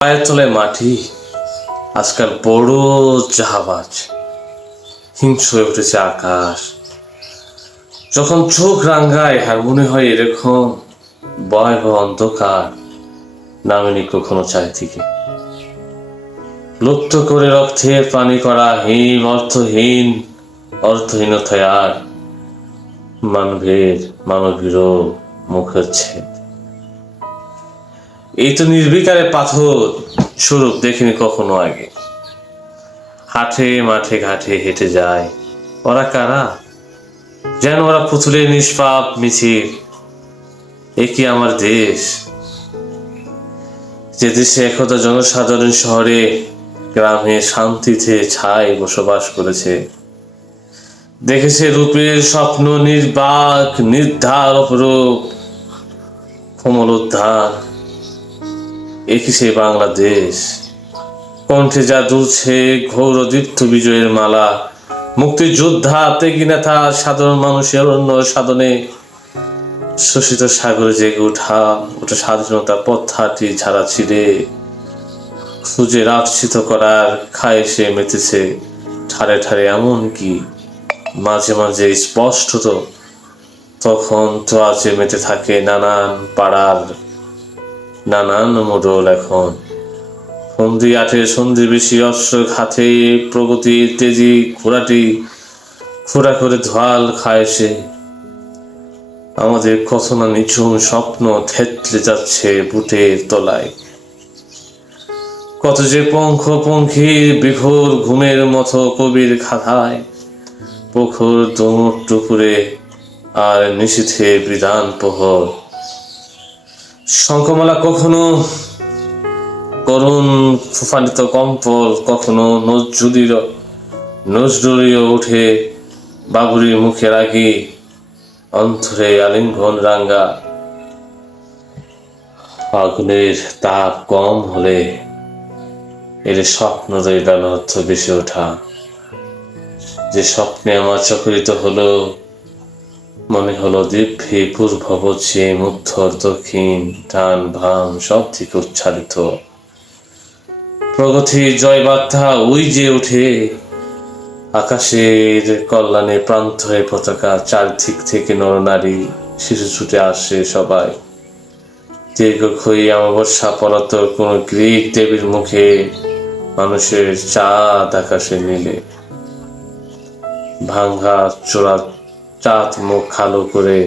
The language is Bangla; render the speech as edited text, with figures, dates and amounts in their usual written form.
পায়ের তলায় মাটি আজকাল বড় জাহাজ, হিংস্র হয়ে উঠেছে আকাশ। যখন চোখ রাঙ্গায় আর মনে হয় এরকম ভয়াবহ অন্ধকার নামেনি কখনো চারিদিকে। লুপ্ত করে রক্তে পানি করা হীন অর্থহীনতায় আর মানবীরও মুখ হচ্ছে। এই তো নির্বিকারে পাথর স্বরূপ দেখিনি কখনো আগে। হাটে মাঠে ঘাটে হেঁটে যায় ওরা কারা? যেন ওরা পুতুলের নিষ্পাপ মিছিল। এ কি আমার দেশ, যে দেশে একদা জনসাধারণ শহরে গ্রামে শান্তিতে ছায় বসবাস করেছে, দেখেছে রূপের স্বপ্ন নির্বাক নির্ধার অপরূপ কোমল উদ্ধার। এ কি সেই বাংলাদেশ, কণ্ঠে যা দুলছে ঘোর দীপ্ত বিজয়ের মালা, মুক্তির যোদ্ধা ত্যাগী নেতা সাধারণ মানুষের অন্য সাধনে শোষিত সাগরে জেগে ওঠা স্বাধীনতা পথহাটি ছাড়া ছিঁড়ে খুঁজে রাক্ষিত করার খায় সে মেতেছে ঠারে ঠারে। এমন কি মাঝে মাঝে স্পষ্টত তখন তো আছে মেতে থাকে নানান পাড়ার নানান মোড়ল। এখন সন্ধি আঠে সন্ধি বেশি অস্ত্র হাতে প্রগতির তেজি ঘোড়াটি খোঁড়া করে ধোয়াল খায় সে। আমাদের কত না নিঝুম স্বপ্ন থেতলে যাচ্ছে বুটের তলায়, কত যে পঙ্খ পঙ্খির বিঘোর ঘুমের মতো কবির খাতায়, প্রখর দোমট দুপুরে আর নিশীথে বিধান প্রহর। শঙ্খমালা কখনো করুণ ফুফানিত কম্পল, কখনো নজরুলিও উঠে বাবুরির মুখের আগে অন্তরে আলিঙ্গন রাঙ্গা। আগুনের তাপ কম হলে এর স্বপ্ন রইল অর্থ বেশি ওঠা। যে স্বপ্নে আমার চকিত হলো, মনে হলো দিব্যি পূর্ব পশ্চিম উত্তর দক্ষিণ ডান বাম সব দিকে উচ্চারিত প্রগতির জয় বার্তা ওই যে উঠে আকাশের কল্যাণে প্রান্ত হয়ে পতাকা। চারদিক থেকে নরনারী শিশু ছুটে আসে সবাই, দীর্ঘক্ষয়ী অমাবস্যা পরত কোন গ্রিক দেবীর মুখে মানুষের চাঁদ আকাশে নীলে। ভাঙ্গা চোরা চাঁদ মুখ খালো করে